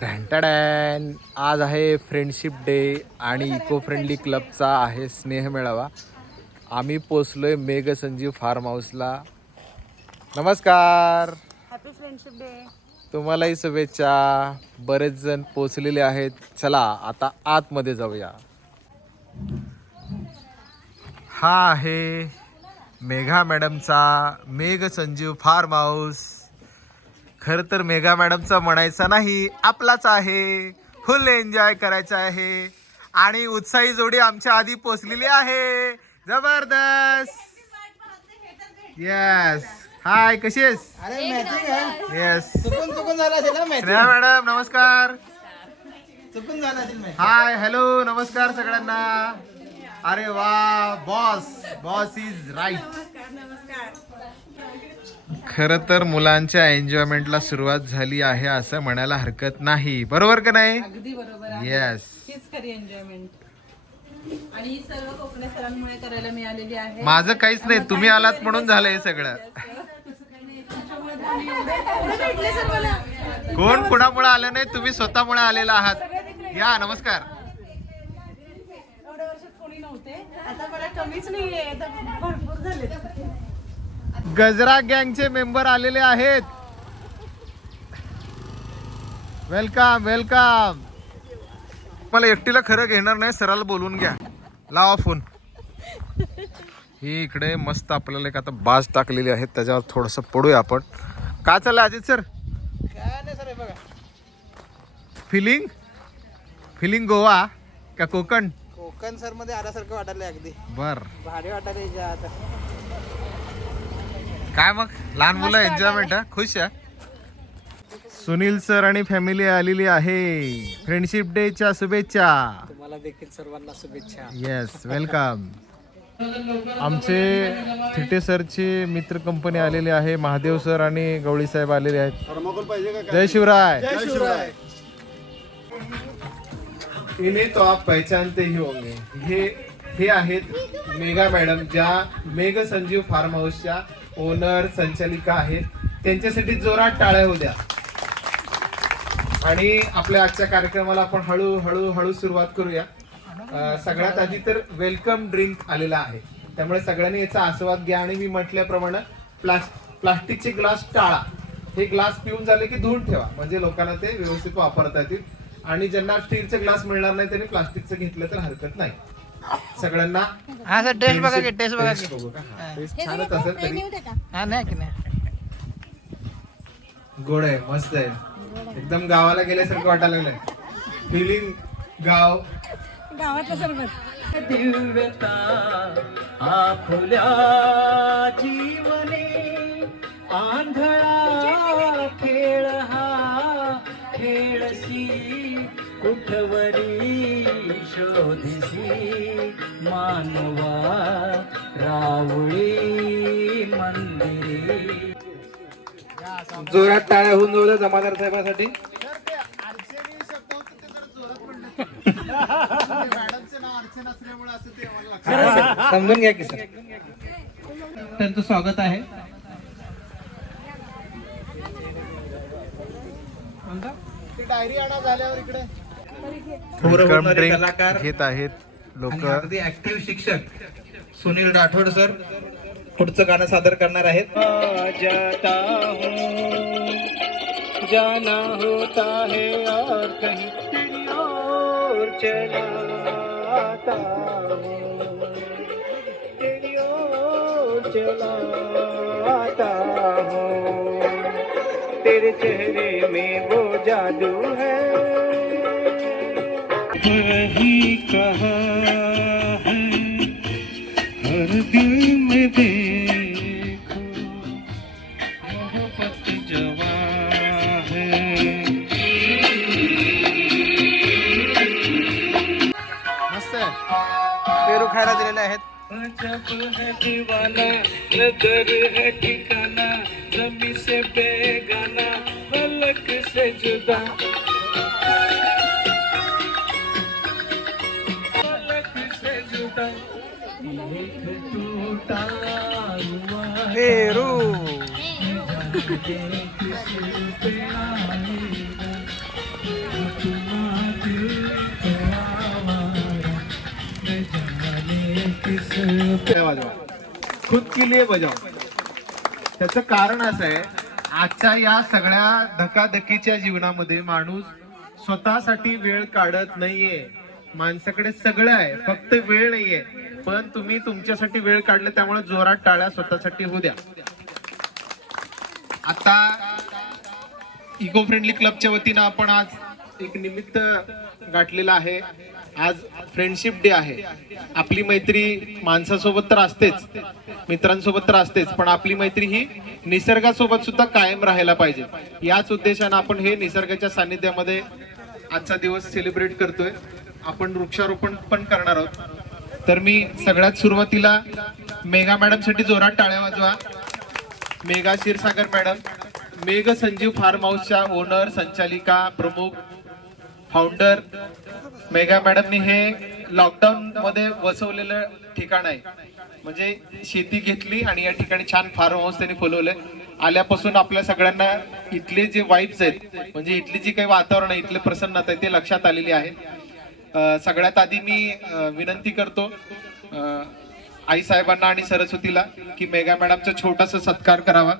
ढॅन्टाडॅन आज आहे friendship day आणि इको फ्रेंडली क्लबचा आहे स्नेह मेळावा. आम्ही पोचलोय मेघ संजीव फार्म हाऊसला. नमस्कार, हॅपी फ्रेंडशिप डे. तुम्हालाही शुभेच्छा. बरेच जण पोचलेले आहेत. चला आता आतमध्ये जाऊया. हा आहे मेघा मॅडमचा मेघ संजीव फार्म हाऊस. खर तर मेघा मॅडमचा म्हणायचा नाही, आपलाच आहे. फुल एन्जॉय करायचा आहे आणि उत्साही जोडी आमच्या आधी पोचलेली आहे. जबरदस्त. येस, हाय, कशी आहेस? येस, चुकून झाला असेल ना स्नेहा मॅडम नमस्कार. चुकून झाला असेल हाय, हॅलो, नमस्कार सगळ्यांना. अरे वा, बॉस इज राईट. खरं तर मुलांच्या एन्जॉयमेंटला सुरुवात झाली आहे असं म्हणायला हरकत नाही. बरोबर का नाही? अगदी बरोबर आहे. येस. हीच खरी एन्जॉयमेंट आणि ही सर्व कोकणी सरांमुळे करायला मिळालेली आहे. माझं काहीच नाही, तुम्ही आलात म्हणून झालं हे सगळं. कोण कुणामुळे आलं नाही, तुम्ही स्वतःमुळे आलेला आहात. या, नमस्कार. एवढ्या वर्षात कोणी नव्हते, आता मला कमीच नाहीये, आता भरपूर झाले. गजरा गँगचे मेंबर आलेले आहेत. Welcome welcome. मला एकटीला खरं घेणार नाही, सराला बोलून घ्या. लावा फोन. ही इकडे मस्त आपल्याला एक आता बाज टाकलेली आहे, त्याच्यावर थोडस पडूया आपण. काय चाललंय अजित सर? काय नाही सर, बघा फिलिंग गोवा का कोकण? कोकण सर मध्ये आल्यासारखं वाटायला अगदी बर. भारी वाटायला आता. काय मग लहान मुलं एन्जॉयमेंट, खुश आहे. सुनील सर आणि फॅमिली आलेली आहे. फ्रेंडशिप डे च्या शुभेच्छा. तुम्हाला देखील सर्वांना शुभेच्छा. Yes, welcome. आमचे थिटे सरचे मित्र कंपनी आलेले आहे. महादेव सर आणि गवळी साहेब आलेले आहेत. जय शिवराय. जय शिवराय. इन्हें तो आप पहचानते ही होंगे. हे आहेत मेघा मॅडम, ज्या मेघ संजीव फार्म हाऊसच्या ओनर संचालिका आहेत. त्यांच्यासाठी जोरात टाळ्या होऊ द्या. आणि आपल्या आजच्या कार्यक्रमाला आपण हळू सुरुवात करूया. सगळ्यात आधी तर वेलकम ड्रिंक आलेला आहे, त्यामुळे सगळ्यांनी याचा आस्वाद घ्या. आणि मी म्हटल्याप्रमाणे प्लास्टिकचे ग्लास टाळा. हे ग्लास पिऊन झाले की धुवून ठेवा, म्हणजे लोकांना ते व्यवस्थित वापरता येतील. आणि ज्यांना स्टीलचे ग्लास मिळणार नाही त्यांनी प्लास्टिकचं घेतलं तर हरकत नाही. सगळ्यांना हा सर, टेस्ट बघा की, टेस्ट बघा की. बघू का? टेस्ट छानच असेल तरी. हा नाही की नाही, गोड आहे, मस्त आहे. एकदम गावाला गेल्यासारखं वाटायला लागलंय. फिलिंग गाव. गावातलं सरबत. दिव्यता आखुल्या जीवने आंधळा खेळ हा खेळसी कुठवरी शोधिसी मानवा रावळी मंदिरी. जोरात टाळ्या होऊन जाऊ जमादार साहेबांसाठी. समजून घ्या की सर. त्यांचं स्वागत आहे. डायरी आणा झाल्यावर इकडे. वेलकम ड्रिंक कलाकार घेत आहेत लोक. आणि अगदी ऍक्टिव्ह शिक्षक सुनील राठोड सर पुढचं गाणं सादर करणार आहेत. जाता हूँ जाना होता है और कहीं तेरी ओर चला आता हूँ तेरी ओर चला आता हूँ तेरे चेहरे में वो जादू है वही कहा है हर दिल में देखो मोहब्बत जवा है. मस्त आहे. पेरू खायला दिलेले आहेत. जब है दीवाना नजर है ठिकाना जमी से बेगाना फलक से जुदा फलक से जुदा एक टूटा हुआ पेरू वाजवा, खुद के लिए बजाव. त्याचं कारण असं आहे, आजच्या या सगळ्या धकाधकीच्या जीवनामध्ये माणूस स्वतःसाठी वेळ काढत नाहीये. माणसाकडे सगळं आहे, फक्त वेळ नाहीये. पण तुम्ही तुमच्यासाठी वेळ काढले, त्यामुळे जोरात टाळ्या स्वतःसाठी होऊ द्या. आता इको फ्रेंडली क्लबच्या वतीनं आपण आज एक निमित्त गाठलेलं आहे. आज फ्रेंडशिप डे आहे. आपली मैत्री माणसासोबत तर असतेच, मित्रांसोबत तर असतेच, पण आपली मैत्री ही निसर्गासोबत सुद्धा कायम राहायला पाहिजे. याच उद्देशानं आपण हे निसर्गाच्या सानिध्यामध्ये आजचा दिवस सेलिब्रेट करतोय. आपण वृक्षारोपण पण करणार आहोत. तर मी सगळ्यात सुरुवातीला मेघा मॅडम साठी जोरात टाळ्या वाजवा. मेघा क्षीरसागर मॅडम, मेघ संजीव फार्म हाऊसच्या ओनर, संचालिका, प्रमुख, फाउंडर. मेघा मॅडमनी हे लॉकडाऊन मध्ये वसवलेलं ठिकाण आहे. म्हणजे शेती घेतली आणि या ठिकाणी छान फार्म हाऊस त्यांनी फुलवलंय. आल्यापासून आपल्या सगळ्यांना इथले जे वाईब्स आहेत, म्हणजे इथली जी काही वातावरण आहे, इथले प्रसन्नता आहे, ते लक्षात आलेली आहे. सगळ्यात आधी मी विनंती करतो आई साहेबांना आणि सरस्वतीला की मेघा मॅडमचा छोटासा सत्कार करावा.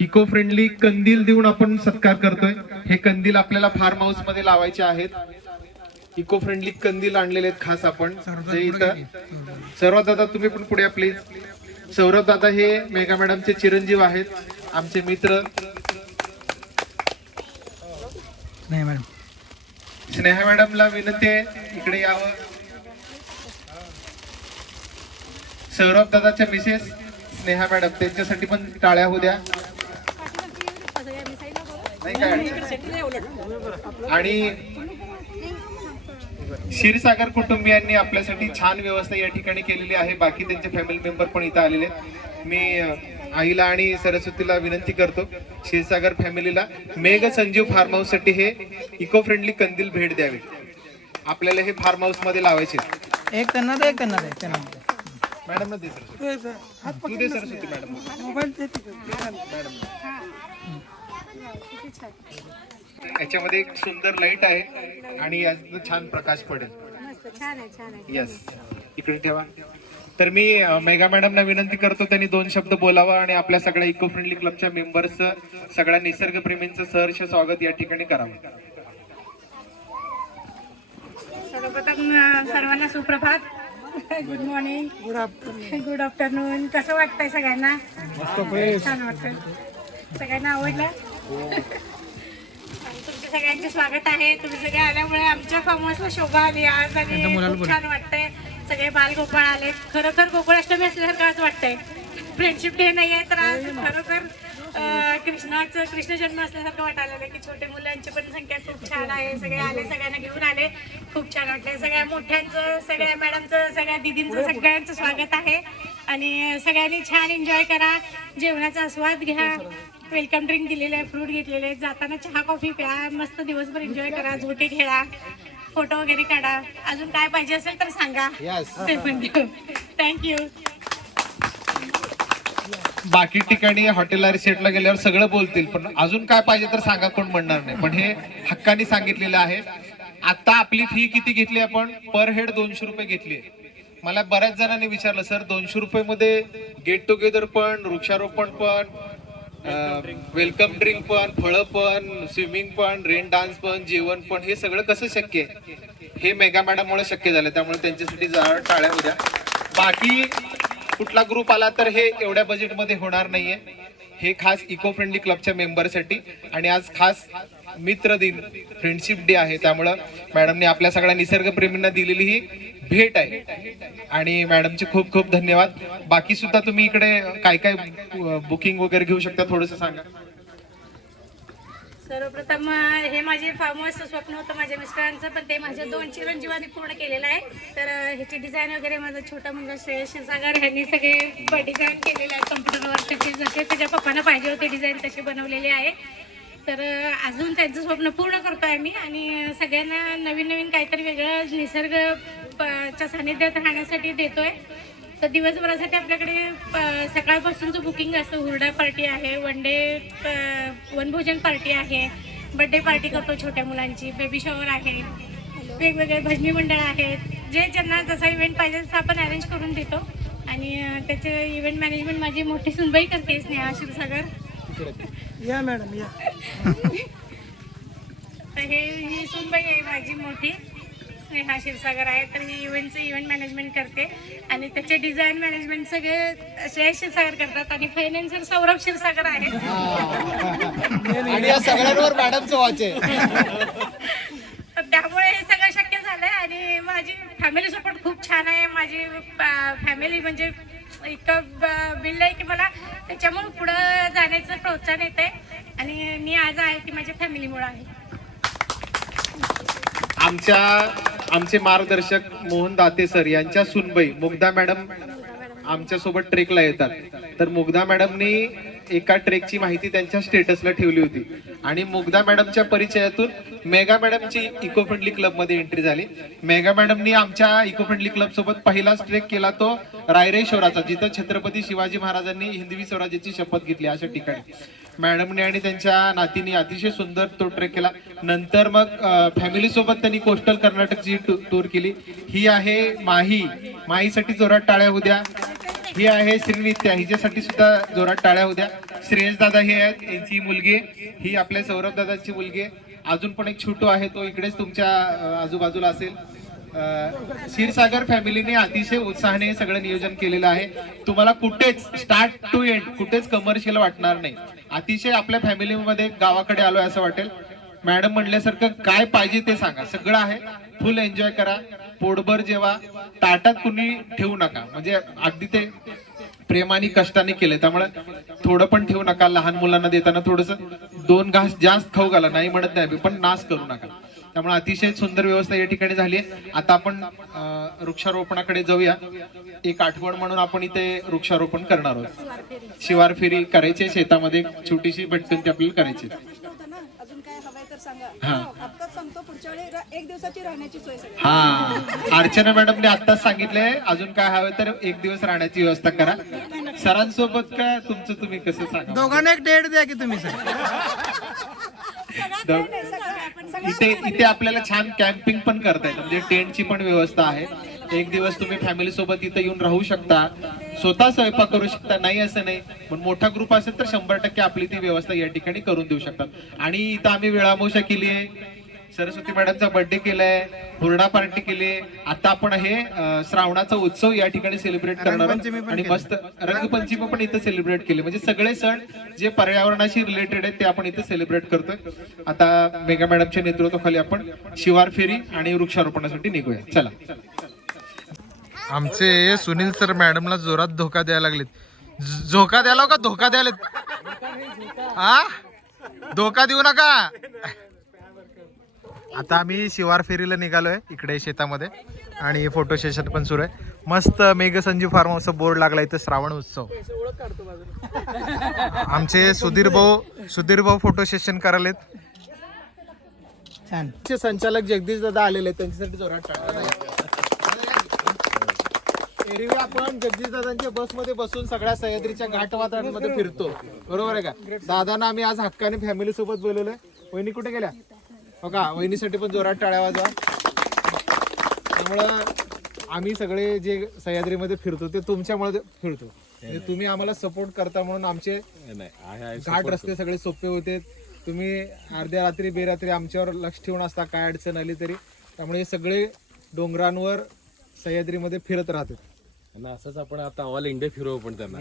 इको फ्रेंडली कंदील देऊन आपण सत्कार करतोय. हे कंदील आपल्याला फार्म हाऊस मध्ये लावायचे आहेत. इको फ्रेंडली कंदील आणलेले आहेत खास आपण. जे इथं सौरभ दादा, तुम्ही पण पुढे प्लीज. सौरभ दादा हे मेघा मॅडमचे चिरंजीव आहेत, आमचे मित्र. स्नेहा मॅडमला विनंती आहे इकडे यावं. सौरभ दादाच्या मिसेस स्नेहा मॅडम, त्यांच्यासाठी पण टाळ्या होऊ द्या. नाही काय आणि क्षीरसागर कुटुंबियांनी आपल्यासाठी छान व्यवस्था या ठिकाणी केलेली आहे. बाकी त्यांचे फॅमिली मेंबर पण इथं आलेले आहेत. मी आईला आणि सरस्वतीला विनंती करतो, क्षीरसागर फॅमिलीला मेघ संजीव फार्म हाऊस साठी हे इको फ्रेंडली कंदील भेट द्यावे. आपल्याला हे फार्म हाऊस मध्ये लावायचे. एक करणार आहे मॅडम ना दे तू दे सरस्वती मॅडम. याच्यामध्ये एक सुंदर लाईट आहे आणि यात छान प्रकाश पडेल. यस, इकडे ठेवा. तर मी मेघा मॅडमना विनंती करतो त्यांनी 2 शब्द बोलावा आणि आपल्या सगळ्या इको फ्रेंडली क्लबच्या मेंबर्सचं, सगळ्या निसर्गप्रेमींचं सहर्ष स्वागत या ठिकाणी करावं. सर्वप्रथम सर्वांना सुप्रभात, गुड मॉर्निंग, गुड आफ्टरनून. कसं वाटतंय सगळ्यांना? छान वाटतंय. सगळ्यांना आवडलं? तुमच्या सगळ्यांचे स्वागत आहे. तुम्ही सगळे आल्यामुळे आमच्या फार्म हाऊसला शोभा आली आज आणि खूप छान वाटतंय. सगळे बालगोपाळ आले. खरोखर गोकुळाष्टमी असल्यासारखं आज वाटतंय. फ्रेंडशिप डे नाही आहे तर आज खरोखर कृष्ण जन्म असल्यासारखं वाटायला लागलं की छोटे मुलांची पण संख्या खूप छान आहे. सगळे आले, सगळ्यांना घेऊन आले. खूप छान वाटले. सगळ्या मोठ्यांचं, सगळ्या मॅडमचं, सगळ्या दिदींचं सगळ्यांचं स्वागत आहे. आणि सगळ्यांनी छान एन्जॉय करा, जेवणाचा आस्वाद घ्या. वेलकम ड्रिंक दिलेले आहे, फ्रूट घेतलेले आहे. जाताना चहा कॉफी प्या, मस्त दिवसभर एन्जॉय करा, झोके खेळा, फोटो वगैरे काढा. अजून काय पाहिजे असेल तर सांगा, ते पण देऊ. थँक्यू. बाकी ठिकाणी हॉटेलला रिसेटला गेल्यावर सगळं बोलतील, पण अजून काय पाहिजे तर सांगा, कोण म्हणणार नाही. पण हे हक्काने सांगितलेलं आहे. आता आपली फी किती घेतली आपण? पर हेड 200 रुपये घेतली. मला बऱ्याच जणांनी विचारलं, सर 200 रुपये मध्ये गेट टुगेदर पण, वृक्षारोपण पण, वेलकम ड्रिंक पण, फळं पण, स्विमिंग पण, रेन डान्स पण, जेवण पण, हे सगळं कसं शक्य आहे? हे मेघा मॅडममुळे शक्य झालं. त्यामुळे त्यांच्यासाठी टाळ्या होत्या. बाकी कुठला ग्रुप आला तर हे एवढ्या बजेटमध्ये होणार नाहीये. हे खास इको फ्रेंडली क्लबच्या मेंबरसाठी. आणि आज खास मित्र दिन, फ्रेंडशिप डे आहे. त्यामुळं मॅडमने आपल्या सगळ्या निसर्गप्रेमींना दिलेली ही भेट आहे आणि मॅडमचे खूप खूप धन्यवाद. बाकी सुद्धा तुम्ही इकडे काय काय बुकिंग वगैरे घेऊ शकता, थोडंसं सांगा. सर्वप्रथम हे माझे फार्म हाऊसचं स्वप्न होतं माझ्या मिस्टरांचं, पण ते माझ्या 2 चिरंजीवांनी पूर्ण केलेलं आहे. तर ह्याची डिझाईन वगैरे माझा छोटा मुलगा श्रेयस क्षीरसागर ह्यांनी सगळे डिझाईन केलेले आहेत कम्प्युटरवर. त्याचे जसे त्याच्या पप्पांना पाहिजे होते डिझाईन तसे बनवलेले आहे. तर अजून त्यांचं स्वप्न पूर्ण करतोय आम्ही आणि सगळ्यांना नवीन नवीन काहीतरी वेगळं निसर्गच्या सानिध्यात राहण्यासाठी देतोय. तर दिवसभरासाठी आपल्याकडे सकाळपासूनचं बुकिंग असतं. हुरडा पार्टी आहे, वनभोजन पार्टी आहे, बर्थडे पार्टी करतो छोट्या मुलांची, बेबी शॉवर आहे, वेगवेगळे भजनी मंडळ आहेत. जे ज्यांना जसा इव्हेंट पाहिजे तसं आपण अरेंज करून देतो. आणि त्याचे इव्हेंट मॅनेजमेंट माझी मोठी सुनबाई करते, स्नेहा क्षीरसागर. या मॅडम या. तर ही सुनबाई आहे माझी मोठी, स्नेहा क्षीरसागर आहे. तर ही इव्हेंट मॅनेजमेंट करते आणि त्याचे डिझाईन मॅनेजमेंट सगळे श्रेयस क्षीरसागर करतात आणि फायनान्सर सौरभ क्षीरसागर आहे. आणि या सगळ्यांवर मॅडमचं वॉच आहे. तर त्यामुळे हे सगळं शक्य झालंय आणि माझी फॅमिली सपोर्ट खूप छान आहे. माझी फॅमिली म्हणजे इतकं बिल्ड आहे की मला त्याच्यामुळे पुढं जाण्याचं प्रोत्साहन येत आहे आणि मी आज आहे ती माझ्या फॅमिलीमुळे आहे. आमचे मार्गदर्शक मोहन दाते सर यांच्या सुनबाई मुग्धा मॅडम आमच्या सोबत ट्रेकला येतात. तर मुग्धा मॅडमनी एका ट्रेकची माहिती त्यांच्या स्टेटसला ठेवली होती आणि मुग्धा मॅडमच्या परिचयातून मेगा मॅडमची इको फ्रेंडली क्लब मध्ये एंट्री झाली. मेगा मॅडमनी आमच्या इको फ्रेंडली क्लब सोबत पहिलाच ट्रेक केला तो रायरेश्वराचा, जिथं छत्रपती शिवाजी महाराजांनी हिंदवी स्वराज्याची शपथ घेतली अशा ठिकाणी. मॅडमने आणि त्यांच्या नातीने अतिशय सुंदर तो ट्रेक केला. नंतर मग फॅमिली सोबत त्यांनी कोस्टल कर्नाटकची टूर केली. ही आहे माहीसाठी जोरात टाळ्या होऊ द्या. ही आहे श्रीनित्या, हिच्यासाठी सुद्धा जोरात टाळ्या होऊ द्या. श्रेयस दादा हे आहेत, यांची मुलगी, ही आपल्या सौरभ दादाची मुलगी. अजून पण एक छोटू आहे, तो इकडेच तुमच्या आजूबाजूला असेल. क्षीरसागर फॅमिलीने अतिशय उत्साहाने हे सगळं नियोजन केलेलं आहे. तुम्हाला कुठेच स्टार्ट टू एंड कुठेच कमर्शियल वाटणार नाही. अतिशय आपल्या फॅमिलीमध्ये गावाकडे आलोय असं वाटेल. मॅडम म्हणल्यासारखं काय पाहिजे ते सांगा, सगळं आहे. फुल एन्जॉय करा, पोटभर जेवा, ताटात कुणी ठेवू नका. म्हणजे अगदी ते प्रेमाने कष्टाने केले, त्यामुळे थोडं पण ठेवू नका. लहान मुलांना देताना थोडस 2 घास जास्त खाऊ घाला, नाही म्हणत नाही पण नाश करू नका. त्यामुळे अतिशय सुंदर व्यवस्था या ठिकाणी झाली आहे. आता आपण वृक्षारोपणाकडे जाऊया. एक आठवण म्हणून आपण इथे वृक्षारोपण करणार आहोत. शिवार फेरी करायची शेतामध्ये, छोटीशी भटकंती आपल्याला करायची. अजून काय हवंय तर सांगा. हा. आत्ताच सांगतो, पुढच्या वेळी 1 दिवसाची राहण्याची सोय सगळी. हा, अर्चना मॅडमने आत्ताच सांगितलंय अजून काय हवं तर 1 दिवस राहण्याची व्यवस्था करा. सरांसोबत का तुमचं तुम्ही कसं सांगा. दोघांना एक डेट द्या की तुम्ही सर. इथे आपल्याला छान कॅम्पिंग पण करता येतं, म्हणजे टेंटची पण व्यवस्था आहे. 1 दिवस तुम्ही फॅमिली सोबत इथे येऊन राहू शकता, स्वतः स्वयंपाक करू शकता. नाही असं नाही, पण मोठा ग्रुप असेल तर 100% आपली ती व्यवस्था या ठिकाणी करून देऊ शकतात. आणि इथं आम्ही वेळामोशा केली आहे, सरस्वती मॅडमचा बर्थडे केलाय, हुरडा पार्टी केली. आता आपण हे श्रावणाचा उत्सव या ठिकाणी सेलिब्रेट करणार आहोत आणि मस्त रंगपंचमी पण इथं सेलिब्रेट केली. म्हणजे सगळे सण जे पर्यावरणाशी रिलेटेड आहेत ते आपण इथे सेलिब्रेट करतोय. आता मेगा मॅडमच्या नेतृत्वाखाली आपण शिवार फेरी आणि वृक्षारोपणासाठी निघूया. चला. आमचे सुनील सर मॅडमला जोरात धोका द्यायला लागलेत. झोका द्यायला का धोका द्यायला? हा, धोका देऊ नका. आता आम्ही शिवार फेरीला निघालोय इकडे शेतामध्ये आणि फोटो सेशन पण सुरू आहे. मस्त मेघ संजीव फार्म हाऊसचा बोर्ड लागला इथं श्रावण उत्सव. आमचे सुधीर भाऊ फोटो सेशन करायलेत. छान. संचालक जगदीश दादा आलेले, त्यांच्यासाठी जोरात टाळ्या. एरवी आपण जगदीश दादांच्या बसमध्ये बसून सगळ्या सह्याद्रीच्या घाटवाटांमध्ये फिरतो, बरोबर आहे का. दादांना आम्ही आज हक्काने फॅमिली सोबत बोलवलंय. वहिनी कुठे गेल्या बघा, वहिनीसाठी पण जोरात टाळ्या वाजवा. त्यामुळं आम्ही सगळे जे सह्याद्रीमध्ये फिरतो ते तुमच्यामुळे फिरतो. म्हणजे तुम्ही आम्हाला सपोर्ट करता म्हणून आमचे घाट रस्ते सगळे सोपे होते. तुम्ही अर्ध्या रात्री बेरात्री आमच्यावर लक्ष ठेवून असता, काय अडचण आली तरी. त्यामुळे हे सगळे डोंगरांवर सह्याद्रीमध्ये फिरत राहतात. असंच आपण आता ऑल इंडिया फिरवू पण त्यांना.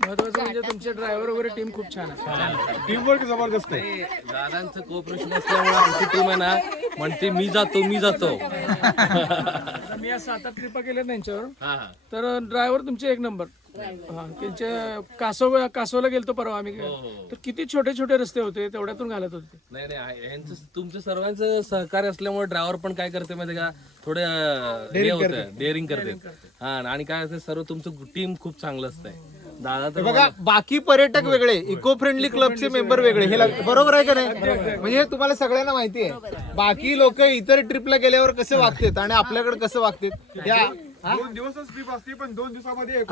महत्वाचं म्हणजे तुमचे ड्रायव्हर वगैरे टीम खूप छान आहे. टीमवर्क जबरदस्त आहे. दादांचं कोऑपरेशन असल्यामुळे आमची टीम आहे ना म्हणते मी जातो. मी आज 7-8 ट्रिपा केल्या त्यांच्यावर, तर ड्रायव्हर तुमचे 1 नंबर. हा, त्यांच्या कासवला गेलतो परवा आम्ही, तर किती छोटे छोटे रस्ते होते, तेवढ्यातून घालत होते. नाही यांचं तुमचं सर्वांचं सहकार्य असल्यामुळे ड्रायव्हर पण काय करते माहिती का, थोडं डेअरिंग करते. हा, आणि काय असतं सर्व तुमचं टीम खूप चांगलं असतंय. दादा तर बघा, बाकी पर्यटक वेगळे, इको फ्रेंडली क्लबचे मेंबर वेगळे, हे बरोबर आहे का नाही. म्हणजे तुम्हाला सगळ्यांना माहिती आहे बाकी लोक इतर ट्रिपला गेल्यावर कसे वागतात आणि आपल्याकडे कसं वागतात. या 2 दिवसच ट्रिप असते पण 2 दिवसामध्ये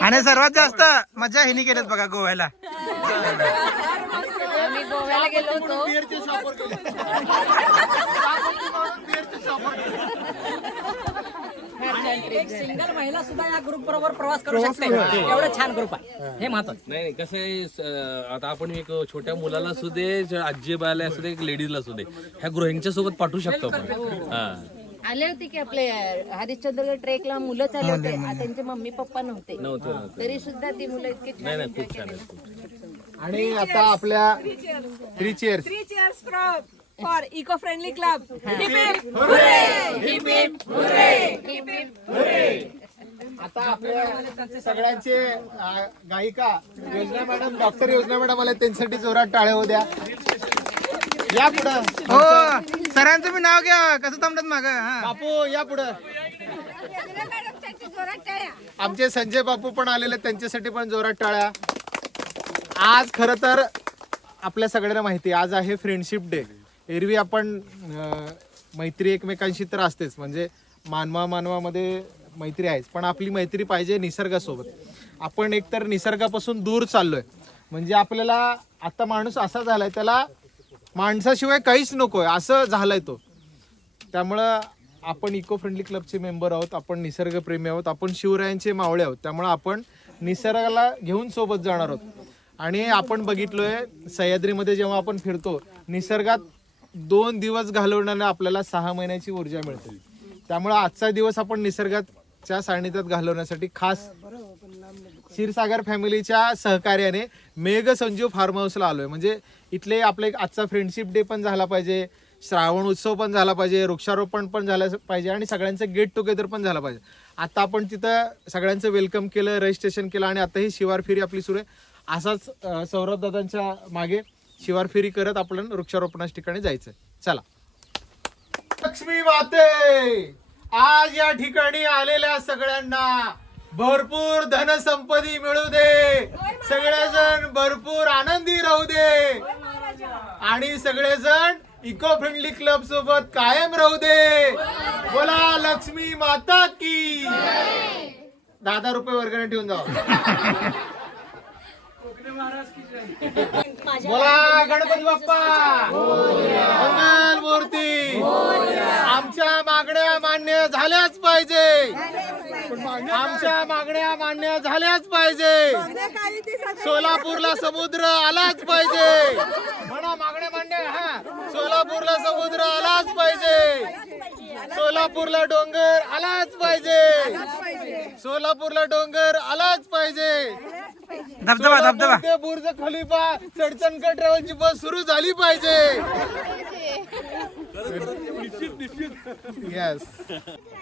आणि सर्वात जास्त मजा हिनी केल्यात बघा गोव्याला. आम्ही गोव्याला गेलो होतो. बिअरचे शॉपर केले. बिअरचे शॉपर एक सिंगल महिला सुद्धा या ग्रुप बरोबर प्रवास करू शकते. एवढं छान ग्रुप आहे, हे महत्वाचं. नाही कसं आहे आता आपण एक छोट्या मुलाला असू दे, आजी बायला असू दे, एक लेडीजला असू दे, ह्या गृहिणीच्या सोबत पाठवू शकतो आपण. हा आले होते की आपले हरिश्चंद्रगड ट्रेकला मुलं चालले होते, त्यांचे मम्मी पप्पा नव्हते, तरी सुद्धा ती मुलं इतकी नाही नाही खूप छान आहे. आणि आता आपल्या 3 chairs for eco friendly club. आता आपल्या सगळ्यांचे गायिका योजना मॅडम, डॉक्टर योजना मॅडम आले, त्यांच्यासाठी जोरात टाळे होऊ द्या. या पुढं हो सरांचं मी नाव घ्या, कसं थांबतात माग. बापू या पुढं. आमचे संजय बापू पण आलेले, त्यांच्यासाठी पण जोरात टाळ्या. आज खरं तर आपल्या सगळ्यांना माहिती आहे, आज आहे फ्रेंडशिप डे. एरवी आपण मैत्री एकमेकांशी तर असतेच, म्हणजे मानवामध्ये मैत्री आहेच, पण आपली मैत्री पाहिजे निसर्गासोबत. आपण एकतर निसर्गापासून दूर चाललोय, म्हणजे आपल्याला आता माणूस असा झालाय, त्याला माणसाशिवाय काहीच नकोय असं झालंय तो. त्यामुळं आपण इको फ्रेंडली क्लबचे मेंबर आहोत, आपण निसर्गप्रेमी आहोत, आपण शिवरायांचे मावळे आहोत. त्यामुळं आपण निसर्गाला घेऊन सोबत जाणार आहोत. आणि आपण बघितलोय सह्याद्रीमध्ये जेव्हा आपण फिरतो, निसर्गात 2 दिवस घालवण्याने आपल्याला 6 महिन्याची ऊर्जा मिळते. त्यामुळे आजचा दिवस आपण निसर्गाच्या सान्निध्यात घालवण्यासाठी खास क्षीरसागर फॅमिलीच्या सहकार्याने मेघ संजीव फार्म हाऊसला आलोय. म्हणजे इथले आपले आजचा फ्रेंडशिप डे पण झाला पाहिजे, श्रावण उत्सव पण झाला पाहिजे, वृक्षारोपण पण झालं पाहिजे आणि सगळ्यांचं गेट टुगेदर पण झालं पाहिजे. आता आपण तिथं सगळ्यांचं वेलकम केलं, रजिस्ट्रेशन केलं आणि आता ही शिवार फेरी आपली सुरू आहे. असाच सौरभ दादांच्या मागे शिवार फेरी करत आपण वृक्षारोपणाच्या ठिकाणी जायचंय. चला. लक्ष्मी माते, आज या ठिकाणी आलेल्या सगळ्यांना भरपूर धनसंपत्ती मिळू दे, सगळेजण भरपूर आनंदी राहू दे आणि सगळेजण इको फ्रेंडली क्लब सोबत कायम राहू दे. बोला लक्ष्मी माता की. 10 रुपये वर्गाने ठेवून जावा. बोला गणपती बाप्पा, मंगल मूर्ती. आमच्या मागण्या मान्य झाल्याच पाहिजे, आमच्या मागण्या मान्य झाल्याच पाहिजे. सोलापूरला समुद्र आलाच पाहिजे. म्हणा मागण्या मान्य. हा, सोलापूरला समुद्र आलाच पाहिजे, सोलापूरला डोंगर आलाच पाहिजे, सोलापूरला डोंगर आलाच पाहिजे. धबधबा ते बुर्ज खलिफा चडचणकर ट्रॅव्हलची बस सुरू झाली पाहिजे. येस,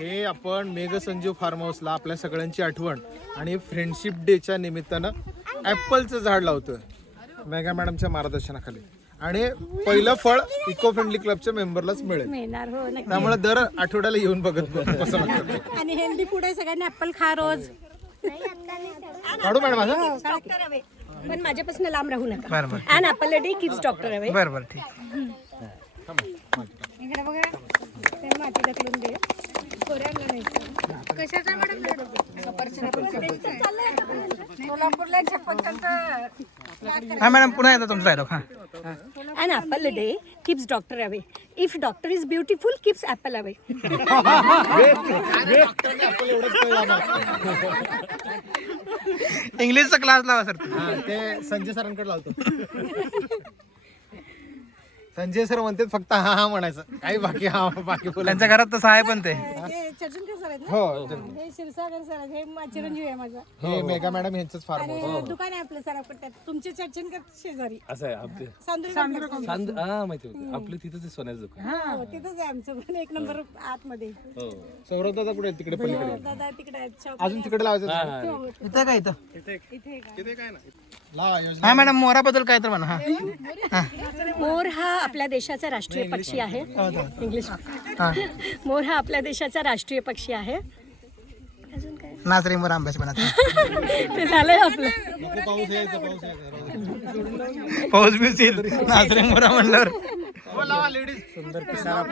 हे आपण मेघसंजीव फार्म हाऊसला आपल्या सगळ्यांची आठवण आणि फ्रेंडशिप डेच्या निमित्तानं ऍपलचं झाड लावतोय मेघा मॅडमच्या मार्गदर्शनाखाली. आणि पहिलं फळ इको फ्रेंडली क्लबच्या मेंबरलाच मिळेल. त्यामुळे दर आठवड्याला येऊन बघत कसं लागतं. आणि हेल्दी फूड आहे, सगळ्यांनी ऍपल खा रोज. काढू मॅडम माझं. पण माझ्यापासून लांब राहू नका. बरोबर and apple a day keeps doctor away. बरोबर ठीक. इकडे बघा, ते माती ढकलून दे. कशाचा मॅडम? सोलापूरला 56 हा मॅडम पुन्हा येतो तुमचा डायलॉग. हा. An apple a day keeps doctor away. If doctor is beautiful, keeps apple away. इंग्लिशचा क्लास लावा सर. ते संजय सरांकडे लावतो. संजय सर म्हणते फक्त हा हा म्हणायचं, काही बाकी हा बाकी बोलायचं. त्यांच्या घरात तसं आहे पण ते. चर्चनकर सर आहेत ना? हो, हे क्षीरसागर सर आहेत. हे चिरंजीव आहे माझा. हे मेघा मॅडम यांचंच फार्म हाऊस. आणि दुकान आहे आपलं सर पट्ट्यात. तुमचे चर्चनकर शेजारी असं आहे आपले सांदुरी. हा माहिती होती आपलं तिथंच आहे सोन्याचं दुकान. हो, तिथंच आहे आमचं पण 1 नंबर आतमध्ये. हो सौरभ दादा कुठे तिकडे पलीकडे. दादा तिकडे आहेत शॉप. अजून तिकडे लावायचं. इथं काय इथं इथे काय ना लावा योजना. हा मॅडम मोराबद्दल काय तर म्हणा. हा मोर हा आपल्या देशाचा राष्ट्रीय पक्षी आहे. इंग्लिश. मोर हा आपल्या देशाचा राष्ट्रीय पक्षी आहे. अजून काय? नाचरे मोर आंब्याच म्हणा. ते झालंय आपलं. पाऊस यायचा, पाऊस यायचा. पाऊस बीस येईल नाचरे मोरा म्हणल्यावर. हो, लावा लेडीज. सुंदर पिसारा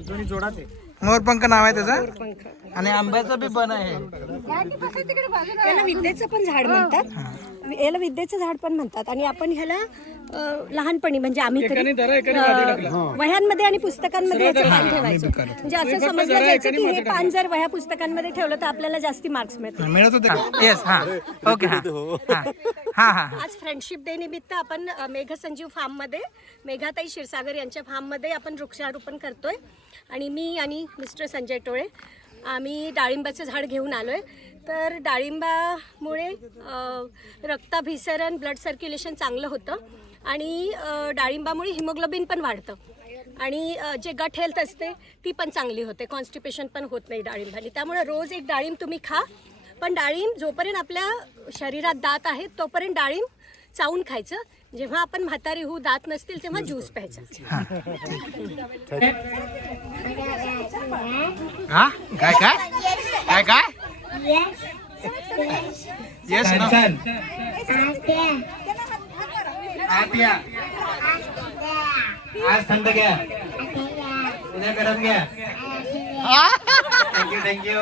दोन्ही जोडात आहे. मोरपंख नाव आहे त्याचं. आणि आंब्याचं बी बन आहे. याला विद्येचं पण झाड म्हणतात, याला विद्येचं झाड पण म्हणतात. आणि आपण ह्याला लहानपणी म्हणजे आम्ही तरी वह्यांमध्ये आणि पुस्तकांमध्ये याचं पान ठेवायचं. म्हणजे असं समजलं जायचं की हे पान जर वह्या पुस्तकांमध्ये ठेवलं तर आपल्याला जास्ती मार्क्स मिळतात. मिळत होते. येस. हा ओके. हा हा. आज फ्रेंडशिप डे निमित्त आपण मेघसंजीव फार्म मध्ये मेघाताई क्षीरसागर यांच्या फार्म मध्ये आपण वृक्षारोपण करतोय. आणि मी आणि मिस्टर संजय टोळे आम्ही डाळिंबाचं झाड घेऊन आलोय. तर डाळिंबामुळे रक्ताभिसरण ब्लड सर्क्युलेशन चांगलं होतं आणि डाळिंबामुळे हिमोग्लोबिन पण वाढतं आणि जे गट हेल्थ असते ती पण चांगली होते. कॉन्स्टिपेशन पण होत नाही डाळिंबाने. त्यामुळे रोज एक डाळिंब तुम्ही खा. पण डाळिंब जोपर्यंत आपल्या शरीरात दात आहेत तोपर्यंत डाळिंब चावून खायचं. जेव्हा आपण म्हातारी होऊ दात नसतील तेव्हा ज्यूस प्यायचा. हा काय काय काय काय येस ना. आज थंड घ्या, उद्या गरम घ्या. Thank you thank you.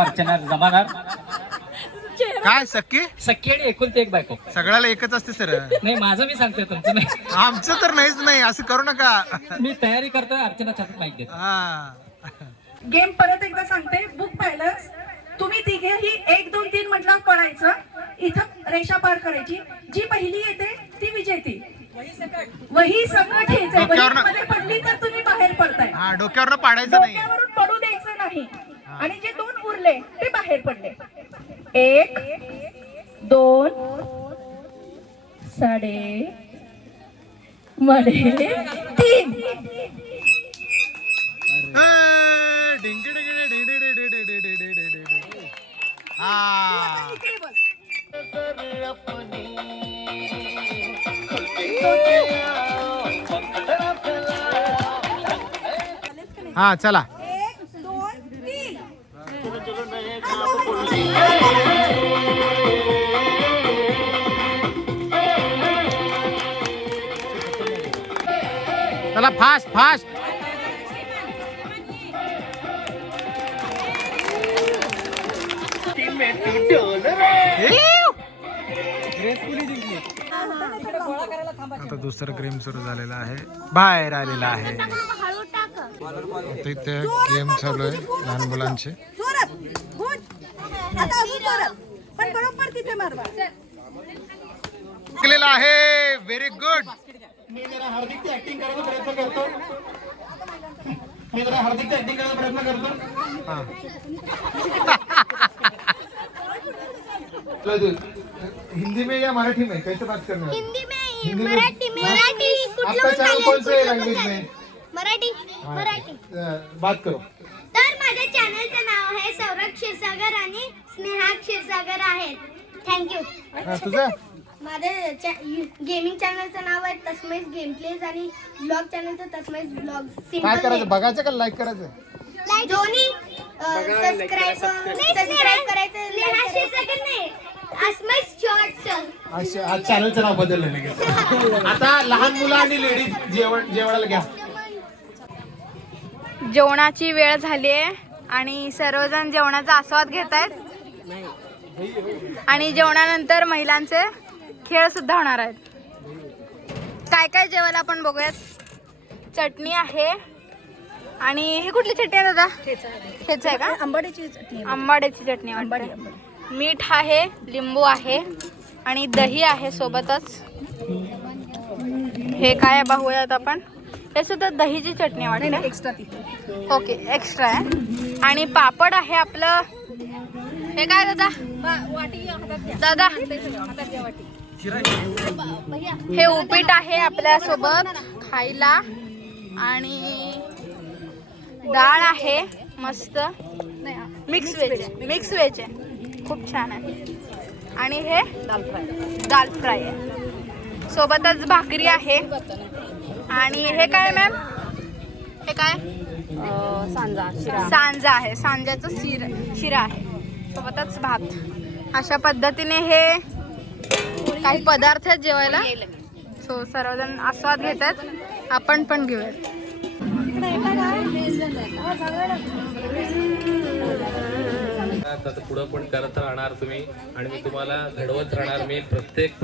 अर्चना जमादार. काय सक्की सख्खी आणि एकुलते एक बायको. सगळ्याला एकच असते सर. नाही माझं मी सांगतोय, तुमचं नाही. आमचं तर नाहीच नाही. असं करू नका. मी तयारी करतोय, अर्चना छातीत माहिती देतो. हा. गेम परत एकदा सांगते. बुक पाहिलंच तुम्ही तिघेही 1 2 3 म्हटलं पळायचं. इथं रेषा पार करायची. जी पहिली येते ती विजेती. वही सगळं ठेवायचं. वहीमध्ये पडली तर तुम्ही बाहेर पडताय. हा डोक्यावरनं पाडायचं नाही. डोक्यावरून पडू द्यायचं नाही. आणि जे 2 उरले ते बाहेर पडले. 1 2 साडे मध्ये 3. हा चला. 1 2 3. चला फास्ट फास्ट. आता दुसरं गेम सुरू झालेला आहे, बाहेर आलेला आहे. आता इथे गेम चालू आहे लहान मुलांचे. जोरात गुड. आता अजून जोरात पण बरोबर तिथे मारवा. केलेला आहे. Very good. मी जरा हार्दिकची ऍक्टिंग करायचा प्रयत्न करतो. हिंदी में या मराठी में कैसे बात करना है? हिंदी में मराठी में आपका चैनल कौन से लैंग्वेज में? मराठी बात करो. तर माझ्या चॅनलचं नाव आहे सौरभ क्षीरसागर आणि स्नेहा क्षीरसागर आहे. थँक्यू. तुझं माझ्या गेमिंग चॅनलचं नाव आहे तस्मैज गेम प्लेज आणि ब्लॉग चॅनलचं तस्मैज ब्लॉग. काय करायचं, बघायचं का लाईक करायचं? दोन्ही सबस्क्राईब करायचं. स्नेहा क्षीरसागर नाही, अस्मैज शॉर्ट्स. आज चॅनलचं नाव बदललं नाही. आता लहान मुलं आणि लेडीज जेवणाला घ्या. जेवणाची वेळ झाली आहे आणि सर्वजण जेवणाचा आस्वाद घेत आहेत. आणि जेवणानंतर महिलांचे खेळ सुद्धा होणार आहेत. काय काय जेवायला आपण बघूयात. चटणी आहे आणि ही कुठली चटणी आहे दादा? हेच आहे का? आंबाड्याची चटणी. आंबाड्याची चटणी वाटते. मीठ आहे, लिंबू आहे आणि दही आहे सोबतच. हे काय बघूयात आपण. हे सुद्धा दहीची चटणी वाटते. एक्स्ट्रा ती. ओके एक्स्ट्रा आहे. आणि पापड आहे आपलं. हे काय दादा? दादा हे उपीट आहे आपल्या सोबत खायला. आणि डाळ आहे मस्त. मिक्स व्हेज आहे, खूप छान आहे. आणि हे दाल फ्राय आहे. सोबतच भाकरी आहे. आणि हे काय मॅम? हे काय? सांजा आहे. सांज्याचं शिरा आहे. सोबतच भात. अशा पद्धतीने हे काही पदार्थ आहेत जेवायला. सो सर्वजण आस्वाद घेतात, आपण पण घेऊयात. आता पुढं पण करत राहणार तुम्ही आणि मी तुम्हाला घडवत राहणार. मी प्रत्येक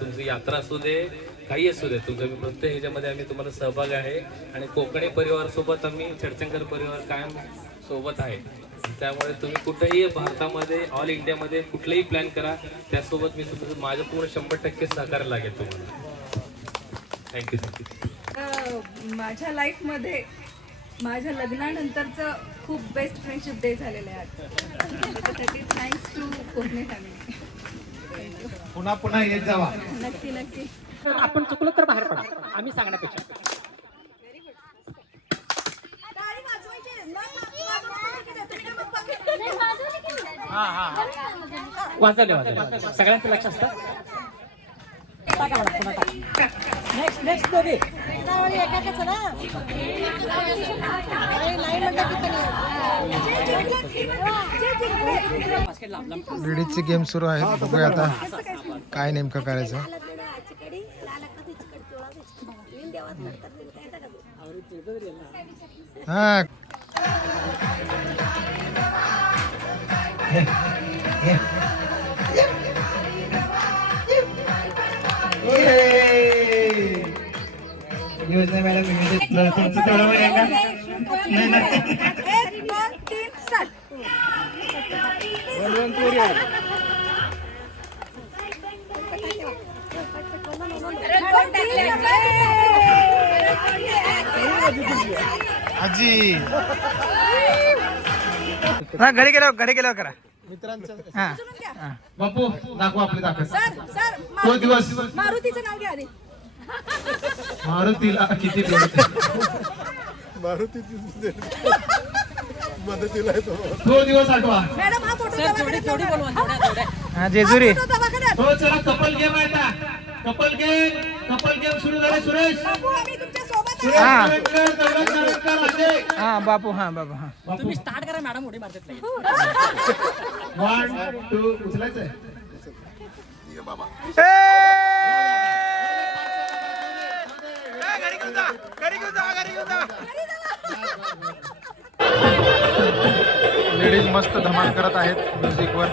तुमची यात्रा असू दे काही असू दे तुमचं मी प्रत्येक ह्याच्यामध्ये आम्ही तुम्हाला सहभाग आहे आणि कोकणी परिवारासोबत आम्ही चडचणकर परिवार कायम सोबत आहे. त्यामुळे तुम्ही कुठेही भारतामध्ये ऑल इंडियामध्ये कुठलेही प्लॅन करा त्यासोबत मी तुमचं माझं पूर्ण 100% सहकार्य लागेल तुम्हाला. थँक्यू. माझ्या लाईफमध्ये माझ्या लग्नानंतरचं खूप बेस्ट फ्रेंडशिप डे झालेलं आहे त्यासाठी थँक्स टू कोकणी फॅमिली. पुन्हा पुन्हा येत जावा. नक्की नक्की. आपण चुकलो तर बाहेर पडा आम्ही सांगण्यापेक्षा. वाजवले सगळ्यांचं लक्ष असतं. नेक्स्ट नेक्स्ट दोघे लेडीजचे गेम सुरू आहेत. बघूया आता काय नेमकं करायचं. हा योजना मॅडम तुमचं थोडं वेळ का? आजी हा घरी गेल्यावर करा मित्रांचं. हा बापू दाखवा आपली ताकद. सर तो दिवस मारुतीचं नाव घ्या आधी. मारुतीला किती तो दिवस आठवा. मॅडम हा फोटो हा जेजुरी. हो चला कपल गेम आहे आता. कपल गेम सुरू झाले. सुरेश सुरेश हा. नारायणकर, दौलत नारायणकर, अजय. हा बापू हा तुम्ही स्टार्ट करा मॅडम उडी मारतात. 1 2 उचलायचंय. लेडीज मस्त धमाल करत आहेत म्युझिकवर.